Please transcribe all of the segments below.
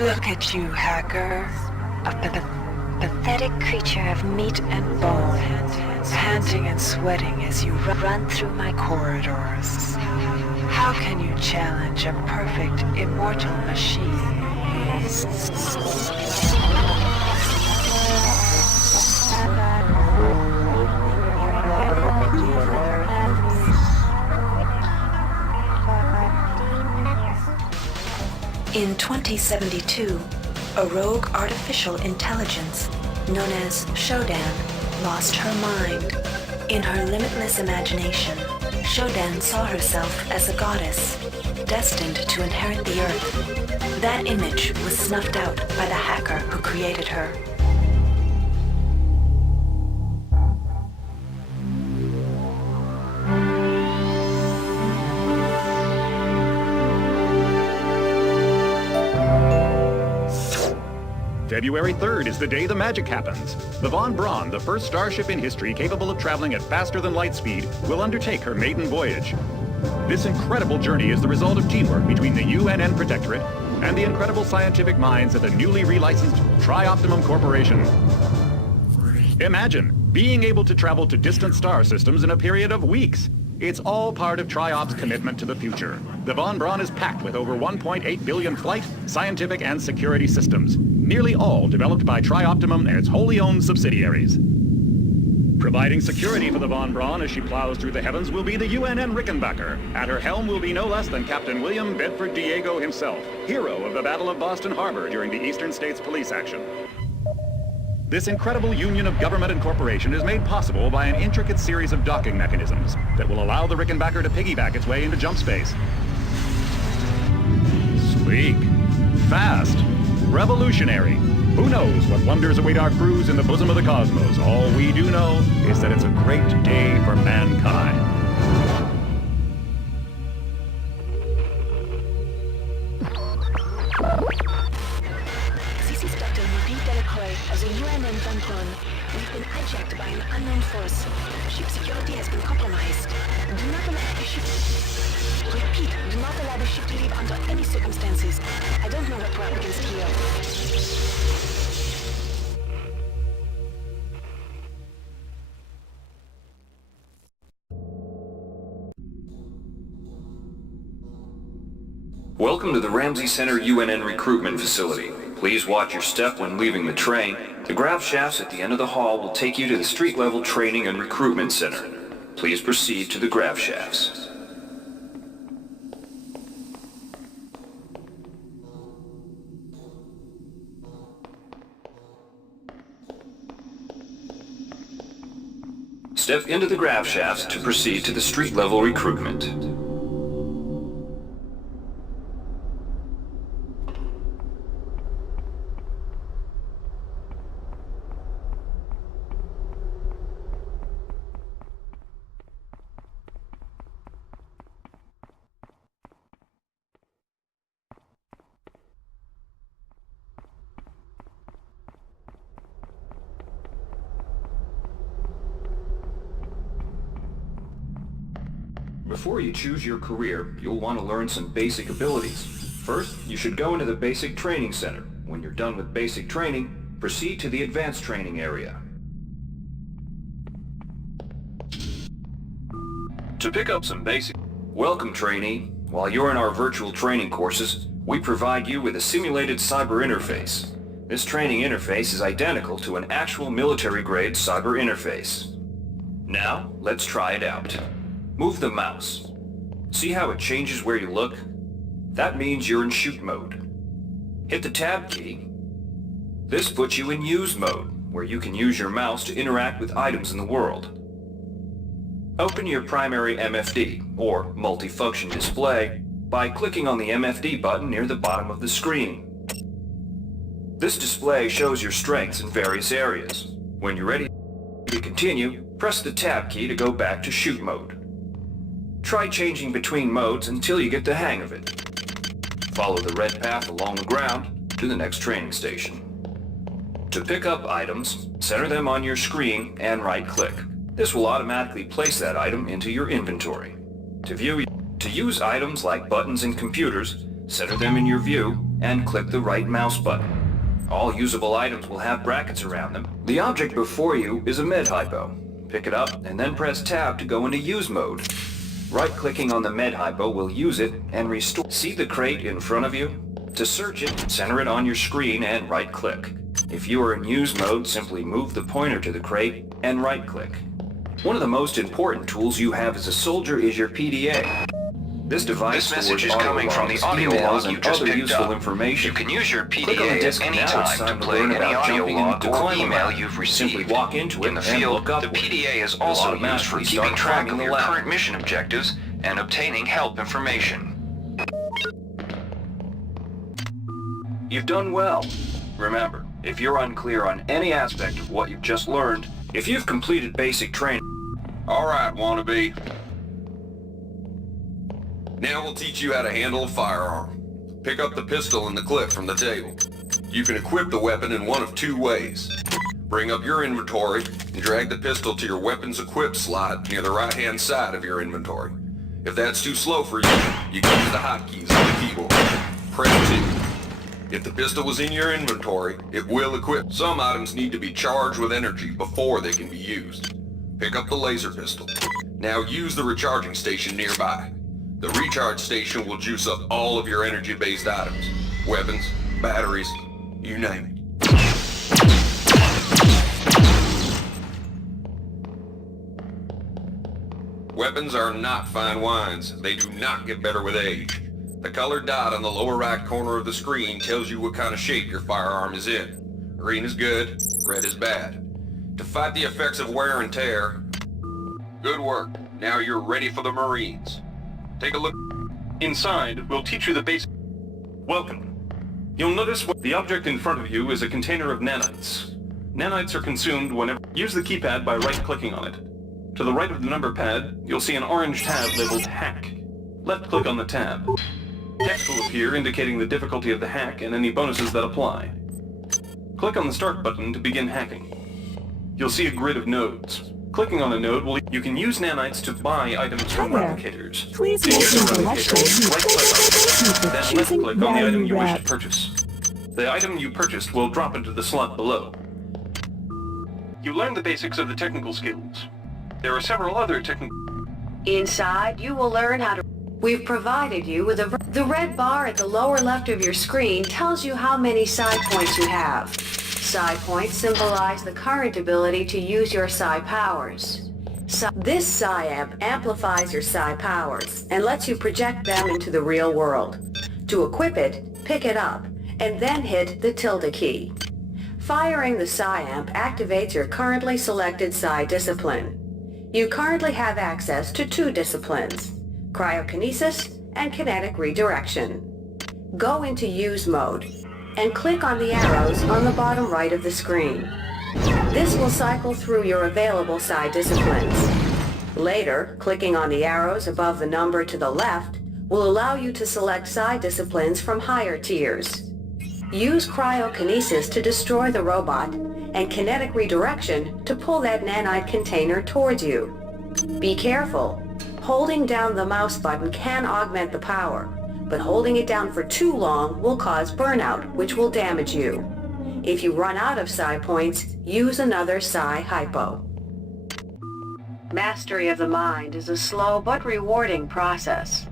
Look at you, hacker. A pathetic creature of meat and bone, panting and sweating as you run through my corridors. How can you challenge a perfect, immortal machine? In 2072, a rogue artificial intelligence known as Shodan lost her mind. In her limitless imagination, Shodan saw herself as a goddess, destined to inherit the earth. That image was snuffed out by the hacker who created her. February 3rd is the day the magic happens. The Von Braun, the first starship in history capable of traveling at faster than light speed, will undertake her maiden voyage. This incredible journey is the result of teamwork between the UNN Protectorate and the incredible scientific minds at the newly relicensed Tri-Optimum Corporation. Imagine being able to travel to distant star systems in a period of weeks. It's all part of Tri-Op's commitment to the future. The Von Braun is packed with over 1.8 billion flight, scientific, and security systems, nearly all developed by Tri-Optimum and its wholly owned subsidiaries. Providing security for the Von Braun as she plows through the heavens will be the UNN Rickenbacker. At her helm will be no less than Captain William Bedford Diego himself, hero of the Battle of Boston Harbor during the Eastern States Police action. This incredible union of government and corporation is made possible by an intricate series of docking mechanisms that will allow the Rickenbacker to piggyback its way into jump space. Sleek, fast, revolutionary. Who knows what wonders await our crews in the bosom of the cosmos? All we do know is that it's a great day for mankind. This is Dr. Marie Delacroix of the UNN Von Braun. We've been hijacked by an unknown force. Ship security has been compromised. Do not allow the ship... Repeat, do not allow the ship to leave under any circumstances. I don't know what we're up against here. Welcome to the Ramsey Center UNN recruitment facility. Please watch your step when leaving the train. The grav shafts at the end of the hall will take you to the street-level training and recruitment center. Please proceed to the grav shafts. Step into the grav shafts to proceed to the street-level recruitment. Before you choose your career, you'll want to learn some basic abilities. First, you should go into the Basic Training Center. When you're done with basic training, proceed to the Advanced Training area. To pick up some basic... Welcome, trainee. While you're in our virtual training courses, we provide you with a simulated cyber interface. This training interface is identical to an actual military-grade cyber interface. Now, let's try it out. Move the mouse. See how it changes where you look? That means you're in shoot mode. Hit the tab key. This puts you in use mode, where you can use your mouse to interact with items in the world. Open your primary MFD, or multifunction display, by clicking on the MFD button near the bottom of the screen. This display shows your strengths in various areas. When you're ready to continue, press the tab key to go back to shoot mode. Try changing between modes until you get the hang of it. Follow the red path along the ground to the next training station. To pick up items, center them on your screen and right-click. This will automatically place that item into your inventory. To use items like buttons and computers, center them in your view and click the right mouse button. All usable items will have brackets around them. The object before you is a med hypo. Pick it up and then press tab to go into use mode. Right-clicking on the med hypo will use it and restore. See the crate in front of you? To search it, center it on your screen and right-click. If you are in use mode, simply move the pointer to the crate and right-click. One of the most important tools you have as a soldier is your PDA. This device This message stores is coming from the audio emails, log you and just other picked useful up. information. You can use your Click on the PDA disc at any now. It's time to time play learn any about audio jumping log into or climb email around. you've Simply received. walk into it In the and field, look the upward. PDA is It'll also used for automatically keeping start track climbing of the your ladder. current mission objectives and obtaining help information. You've done well. Remember, if you're unclear on any aspect of what you've just learned, if you've completed basic training... Alright, wannabe. Now we'll teach you how to handle a firearm. Pick up the pistol and the clip from the table. You can equip the weapon in one of two ways. Bring up your inventory and drag the pistol to your weapons equip slot near the right-hand side of your inventory. If that's too slow for you, you can use the hotkeys on the keyboard. Press 2. If the pistol was in your inventory, it will equip. Some items need to be charged with energy before they can be used. Pick up the laser pistol. Now use the recharging station nearby. The recharge station will juice up all of your energy-based items. Weapons, batteries, you name it. Weapons are not fine wines. They do not get better with age. The colored dot on the lower right corner of the screen tells you what kind of shape your firearm is in. Green is good, red is bad. To fight the effects of wear and tear... Good work. Now you're ready for the Marines. Take a look. Inside, we'll teach you the basic... Welcome. You'll notice the object in front of you is a container of nanites. Nanites are consumed whenever... Use the keypad by right-clicking on it. To the right of the number pad, you'll see an orange tab labeled Hack. Left-click on the tab. Text will appear indicating the difficulty of the hack and any bonuses that apply. Click on the Start button to begin hacking. You'll see a grid of nodes. Clicking on a node will... You can use nanites to buy items from replicators. Please To use a listen replicator, directly. right-click on it, then Choosing left-click on the item you wish to value purchase. The item you purchased will drop into the slot below. You learned the basics of the technical skills. There are several other technical... Inside, you will learn how to... We've provided you with the red bar at the lower left of your screen tells you how many psi points you have. Psi points symbolize the current ability to use your psi powers. This psi amp amplifies your psi powers and lets you project them into the real world. To equip it, pick it up, and then hit the tilde key. Firing the psi amp activates your currently selected psi discipline. You currently have access to two disciplines, cryokinesis and kinetic redirection. Go into use mode and click on the arrows on the bottom right of the screen. This will cycle through your available psi disciplines. Later, clicking on the arrows above the number to the left will allow you to select psi disciplines from higher tiers. Use cryokinesis to destroy the robot and kinetic redirection to pull that nanite container towards you. Be careful. Holding down the mouse button can augment the power, but holding it down for too long will cause burnout, which will damage you. If you run out of psi points, use another psi hypo. Mastery of the mind is a slow but rewarding process.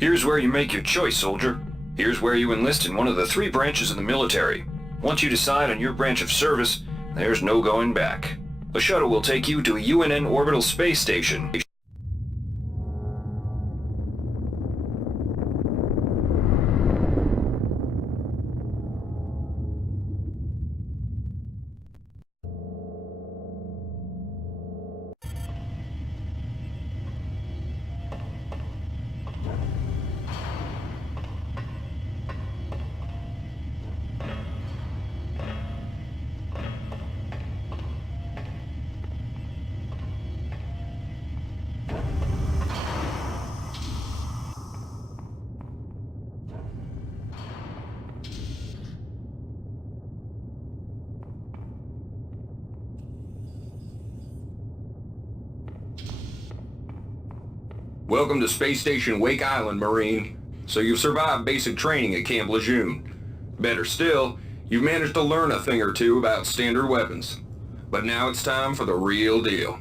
Here's where you make your choice, soldier. Here's where you enlist in one of the 3 branches of the military. Once you decide on your branch of service, there's no going back. The shuttle will take you to a UNN orbital space station. Welcome to Space Station Wake Island, Marine. So you've survived basic training at Camp Lejeune. Better still, you've managed to learn a thing or two about standard weapons. But now it's time for the real deal.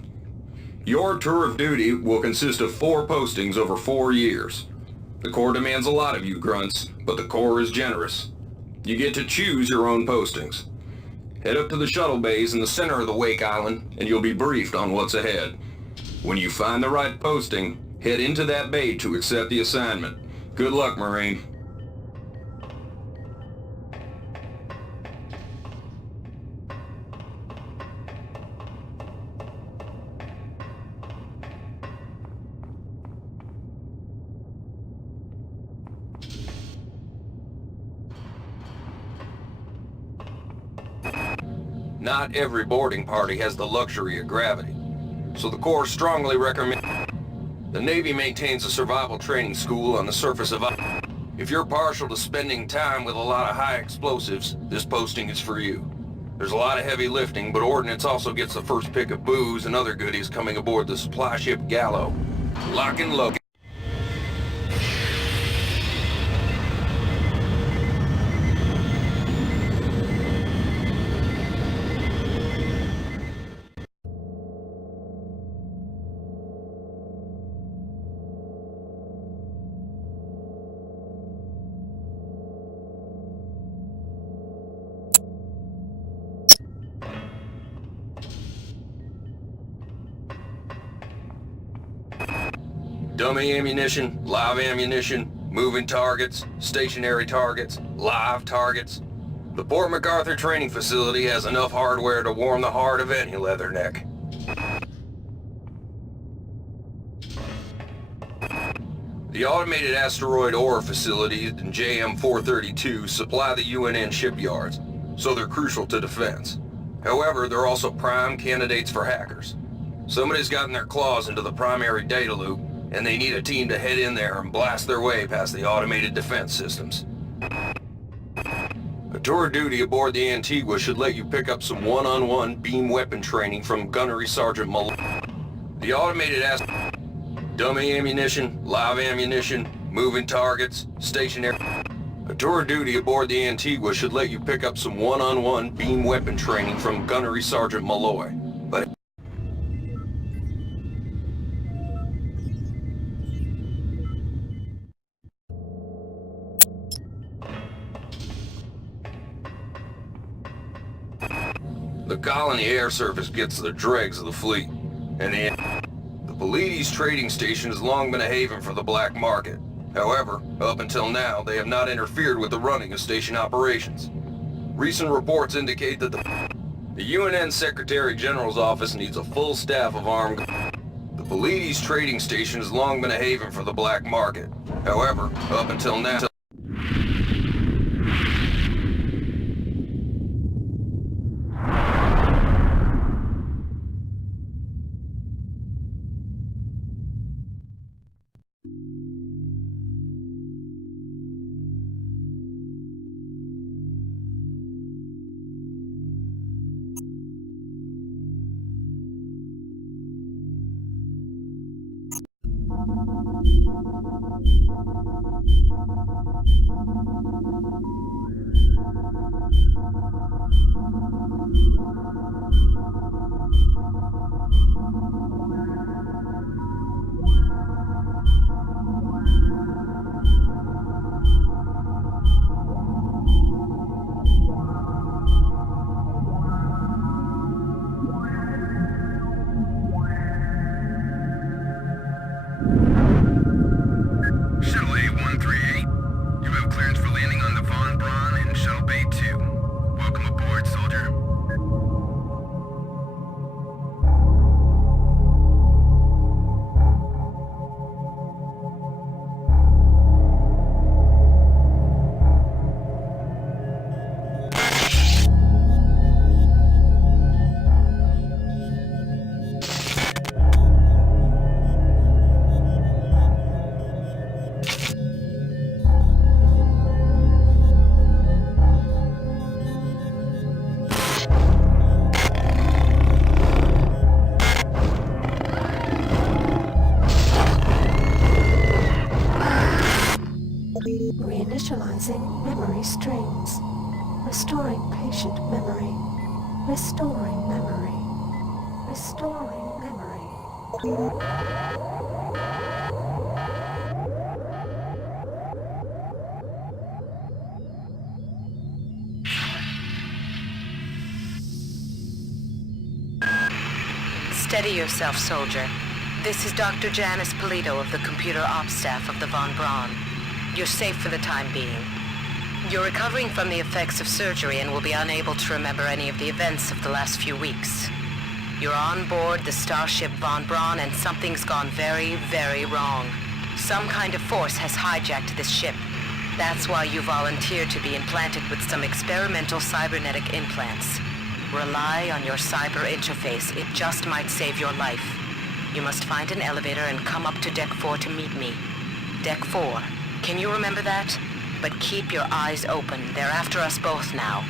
Your tour of duty will consist of 4 postings over 4 years. The Corps demands a lot of you grunts, but the Corps is generous. You get to choose your own postings. Head up to the shuttle bays in the center of the Wake Island, and you'll be briefed on what's ahead. When you find the right posting, head into that bay to accept the assignment. Good luck, Marine. Not every boarding party has the luxury of gravity, so the Corps strongly recommends. The Navy maintains a survival training school on the surface of Earth. If you're partial to spending time with a lot of high explosives, this posting is for you. There's a lot of heavy lifting, but Ordnance also gets the first pick of booze and other goodies coming aboard the supply ship Gallo. Lock and load. Dummy ammunition, live ammunition, moving targets, stationary targets, live targets. The Port MacArthur training facility has enough hardware to warm the heart of any leatherneck. The automated asteroid ore facilities in JM-432 supply the UNN shipyards, so they're crucial to defense. However, they're also prime candidates for hackers. Somebody's gotten their claws into the primary data loop, and they need a team to head in there and blast their way past the automated defense systems. A tour of duty aboard the Antigua should let you pick up some one-on-one beam weapon training from Gunnery Sergeant Malone. The automated dummy ammunition, live ammunition, moving targets, stationary. A tour of duty aboard the Antigua should let you pick up some one-on-one beam weapon training from Gunnery Sergeant Malloy. But the Colony Air Service gets the dregs of the fleet, and the Pleiades trading station has long been a haven for the black market. However, up until now, they have not interfered with the running of station operations. Recent reports indicate that the UNN Secretary General's office needs a full staff of armed guards. The Pleiades trading station has long been a haven for the black market. However, up until now, Shuttle A-138, you have clearance for landing on the Von Braun in Shuttle Bay 2. Welcome aboard, soldier. Reinitializing memory streams. Restoring patient memory. Restoring memory. Restoring memory. Steady yourself, soldier. This is Dr. Janice Polito of the Computer Ops staff of the Von Braun. You're safe for the time being. You're recovering from the effects of surgery and will be unable to remember any of the events of the last few weeks. You're on board the starship Von Braun and something's gone very, very wrong. Some kind of force has hijacked this ship. That's why you volunteered to be implanted with some experimental cybernetic implants. Rely on your cyber interface. It just might save your life. You must find an elevator and come up to Deck 4 to meet me. Deck 4. Can you remember that? But keep your eyes open. They're after us both now.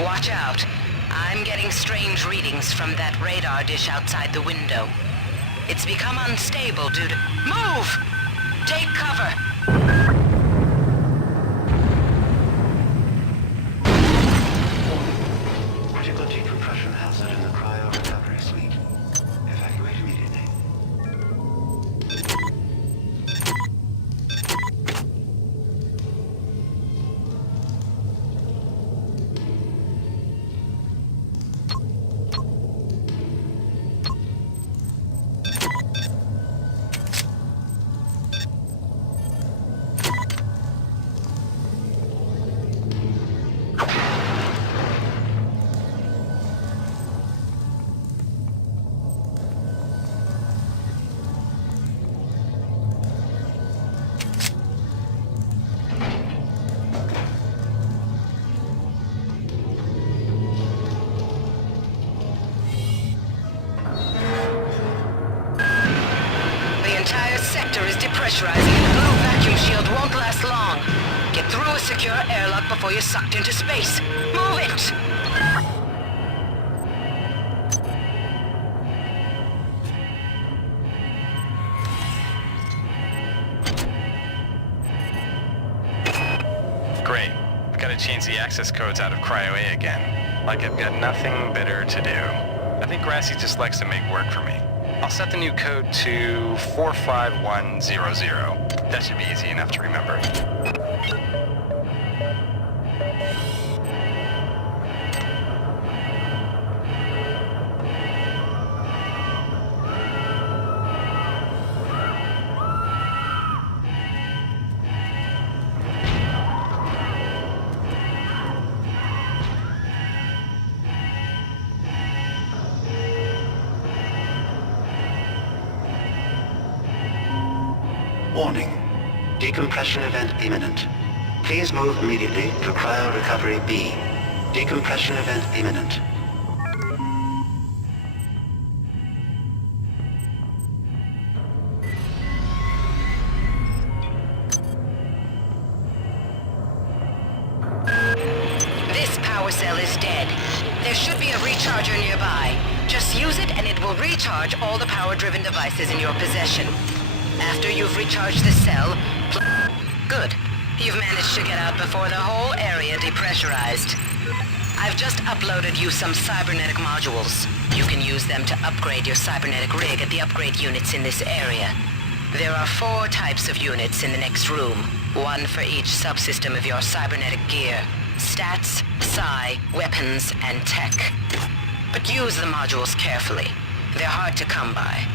Watch out. I'm getting strange readings from that radar dish outside the window. It's become unstable due to... Move! Take cover! Critical decompression hazard in the cryo recovery suite. Evacuate immediately. Pressurizing and the blue vacuum shield won't last long. Get through a secure airlock before you're sucked into space. Move it! Great. I've got to change the access codes out of Cryo A again. Like I've got nothing better to do. I think Grassy just likes to make work for me. I'll set the new code to 45100. That should be easy enough to remember. Warning. Decompression event imminent. Please move immediately to Cryo Recovery B. Decompression event imminent. This power cell is dead. There should be a recharger nearby. Just use it and it will recharge all the power-driven devices in your possession. After you've recharged the cell... Good. You've managed to get out before the whole area depressurized. I've just uploaded you some cybernetic modules. You can use them to upgrade your cybernetic rig at the upgrade units in this area. There are 4 types of units in the next room. 1 for each subsystem of your cybernetic gear. Stats, psi, weapons, and tech. But use the modules carefully. They're hard to come by.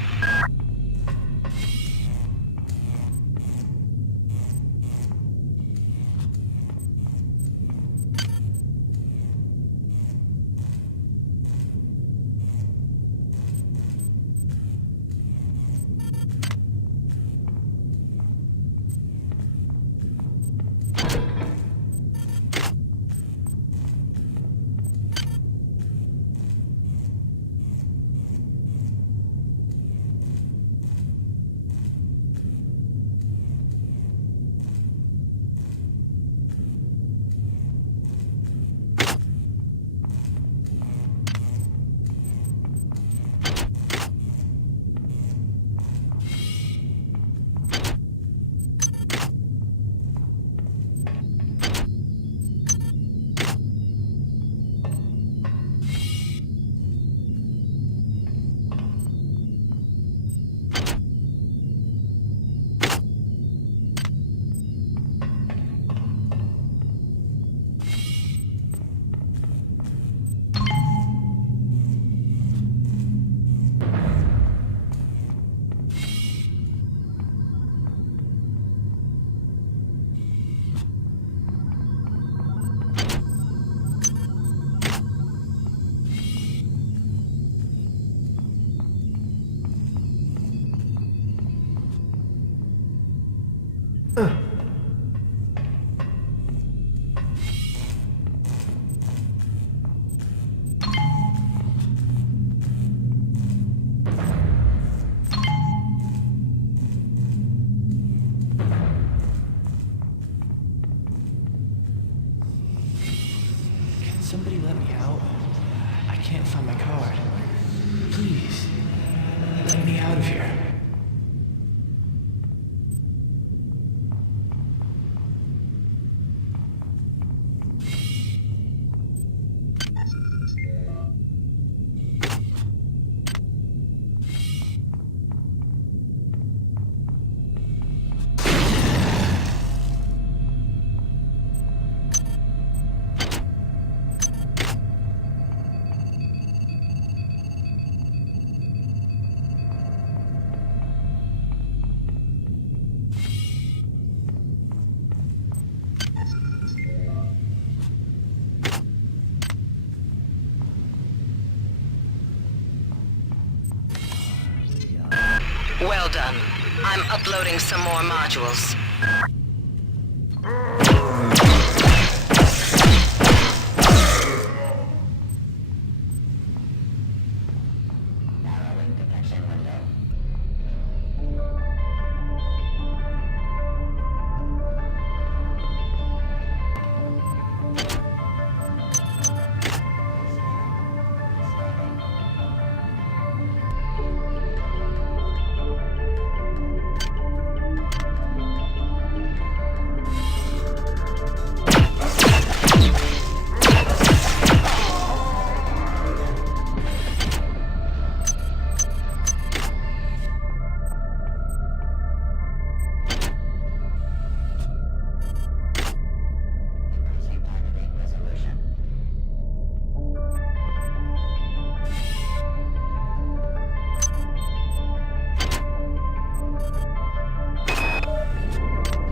Somebody let me out. I can't find my card. Please, let me out of here. Well done. I'm uploading some more modules.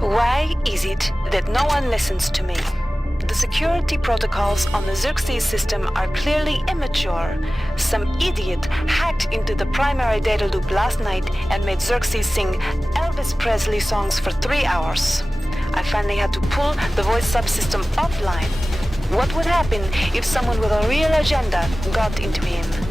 Why is it that no one listens to me? The security protocols on the Xerxes system are clearly immature. Some idiot hacked into the primary data loop last night and made Xerxes sing Elvis Presley songs for 3 hours. I finally had to pull the voice subsystem offline. What would happen if someone with a real agenda got into him?